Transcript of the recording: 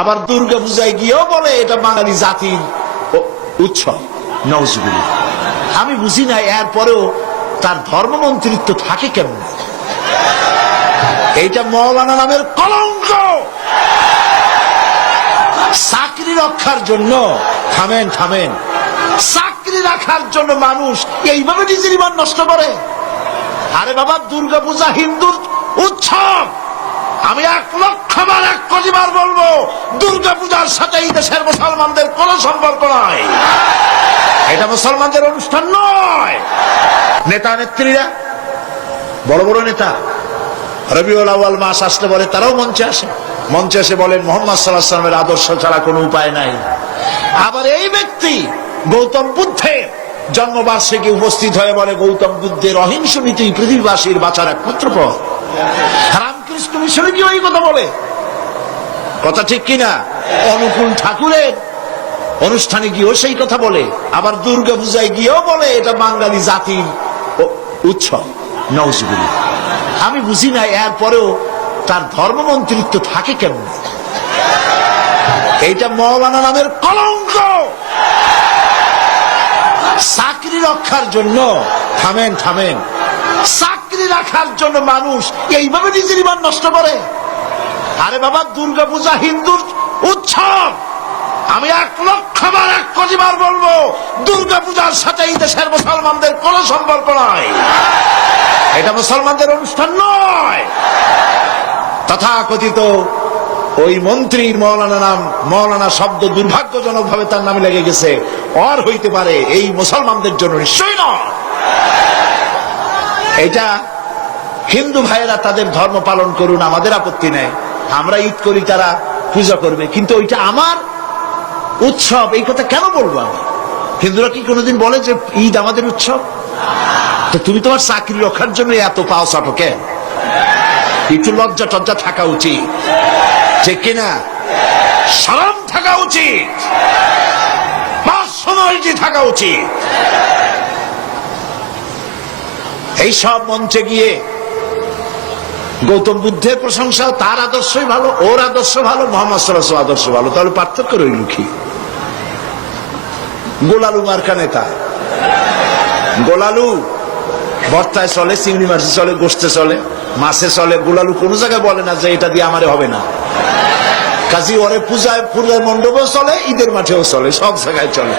আবার দুর্গা পূজায় গিয়েও বলে এটা বাঙালি জাতির উৎসব। নওজুবিল্লাহ। আমি বুঝি না এরপরেও তার ধর্মমন্ত্রিত্ব থাকে কেমন। এইটা মৌলানা নামের কলঙ্ক। চাকরি রক্ষার জন্য থামেন চাকরি রাখার জন্য মানুষ এইভাবে নিজের ইমান নষ্ট করে। আরে বাবা, দুর্গা পূজা হিন্দুর উৎসব। আমি 1,00,000 বার 1 কোটি বার বলবো, দুর্গা পূজার সাথে এই দেশের মুসলমানদের কোন সম্পর্ক নাই। এটা মুসলমানদের অনুষ্ঠান নয়। নেতা নেত্রীরা, বড় বড় নেতা রবিউল আউয়াল মাস আসলে বলে তারাও মঞ্চে এসে বলেন মুহাম্মদ সাল্লাল্লাহু আলাইহি ওয়াসাল্লামের আদর্শ ছাড়া কোনো উপায় নাই। আবার এই ব্যক্তি গৌতম বুদ্ধের জন্মবার্ষিকী উপস্থিত হয়ে বলে গৌতম বুদ্ধের অহিংস নীতি পৃথিবীবাসীর বাঁচার একমাত্র পথ। রামকৃষ্ণ মিশনে কি ওই কথা বলে? কথা ঠিক কিনা? অনুকূল ঠাকুরের অনুষ্ঠানে গিয়েও সেই কথা বলে। আবার দুর্গা পূজায় গিয়েও বলে এটা বাঙালি জাতির উৎসব। নওজুবিল্লাহ। আমি বুঝি না এরপরেও তার ধর্মমন্ত্রিত্ব থাকে কেমন। এইটা মৌলানা নামের কলঙ্ক। চাকরি রক্ষার জন্য থামেন চাকরি রাখার জন্য মানুষ এইভাবে নিজের ইমান নষ্ট করে। আরে বাবা, দুর্গা পূজা হিন্দুর উৎসব। আমি 1,00,000 বার 1 কোটি বার বলবো, দুর্গা পূজার সাথে এই দেশের মুসলমানদের কোন সম্পর্ক নাই। এটা মুসলমানদের অনুষ্ঠান নয়। তথাকথিত ওই মন্ত্রীর মৌলানা শব্দ দুর্ভাগ্যজনক ভাবে তার নামে লেগে গেছে। আর হইতে পারে এই মুসলমানদের জন্য নিশ্চয়ই নয়। এটা হিন্দু ভাইয়েরা তাদের ধর্ম পালন করুন, আমাদের আপত্তি নেই। আমরা ঈদ করি, তারা পূজা করবে, কিন্তু ওইটা আমার উৎসব। এই কথা কেন বলবো আমি? হিন্দুরা কি কোনোদিন বলে যে ঈদ আমাদের উৎসব? তো তুমি তোমার চাকরি রক্ষার জন্য এত পাও চাটো কেন? একটু লজ্জা টজ্জা থাকা উচিত, ঠিক কিনা? শরম থাকা উচিত, পার্সোনালিটি থাকা উচিত। এই সব মঞ্চে গিয়ে গৌতম বুদ্ধের প্রশংসা, তার আদর্শই ভালো, ওর আদর্শ ভালো, মুহাম্মদ সাল্লাল্লাহু আলাইহি ওয়াসাল্লাম আদর্শ ভালো। তাহলে পার্থক্য রইল কি? গোলালু মার্কা নেতা, গোলালু ভর্তায় চলে, চিংড়ি মাছে চলে, গোস্তে চলে, মাছে চলে। গোলালু কোন জায়গায় বলে না যে এটা দিয়ে আমারে হবে না। কাজী ওরে পূজার মণ্ডপেও চলে, ঈদের মাঠেও চলে, সব জায়গায় চলে।